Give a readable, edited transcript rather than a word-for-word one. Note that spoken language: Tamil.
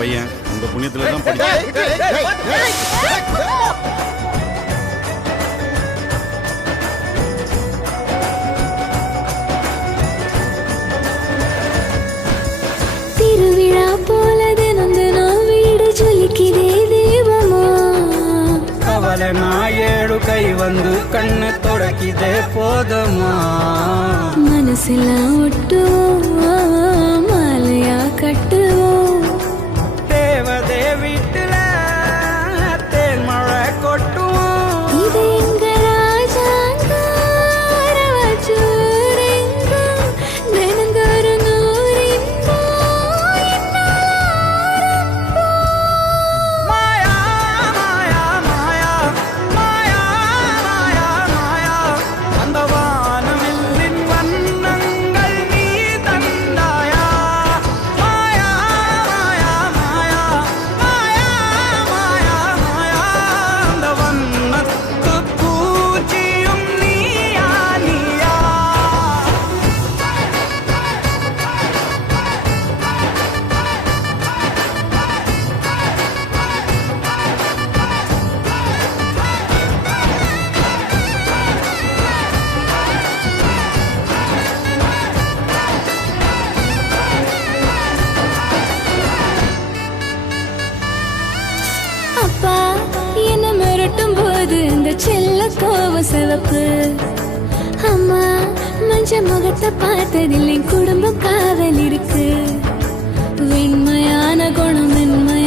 பையன் உங்க புண்ணியத்துல தான் படிச்சு. திருவிழா போல தினம் தினம் வீடு ஜொலிக்குதே தேவமா. கவலை நான் ஏழு கை வந்து கண்ணு தொடக்கிதே போதுமா. மனசெல்லாம் ஒட்டுவோம் மாலையா கட்டுவோம். தேவதே வீட்டுல தேன் மழை கொட்டுவோம். இது எங்க ராஜாங்கம் அரவச்சூரெங்கும் தினந்தோறும் மாயா மாயா மாயா மாயா மாயா மாயா அந்த வானவில்லின் வண்ணங்கள் நீ தந்தாயா. மாயா மாயா மாயா மாயா மாயா மாயா அந்த வண்ணத்து பூச்சியும் நீயா நீயா. அப்பா என்ன மிரட்டும் போது இந்த செல்ல கோவம் சிவப்பு. அம்மா மஞ்ச முகத்தை பார்த்ததில்லை குடும்பம் காவல் இருக்கு. வெண்மையான குணம் மென்மை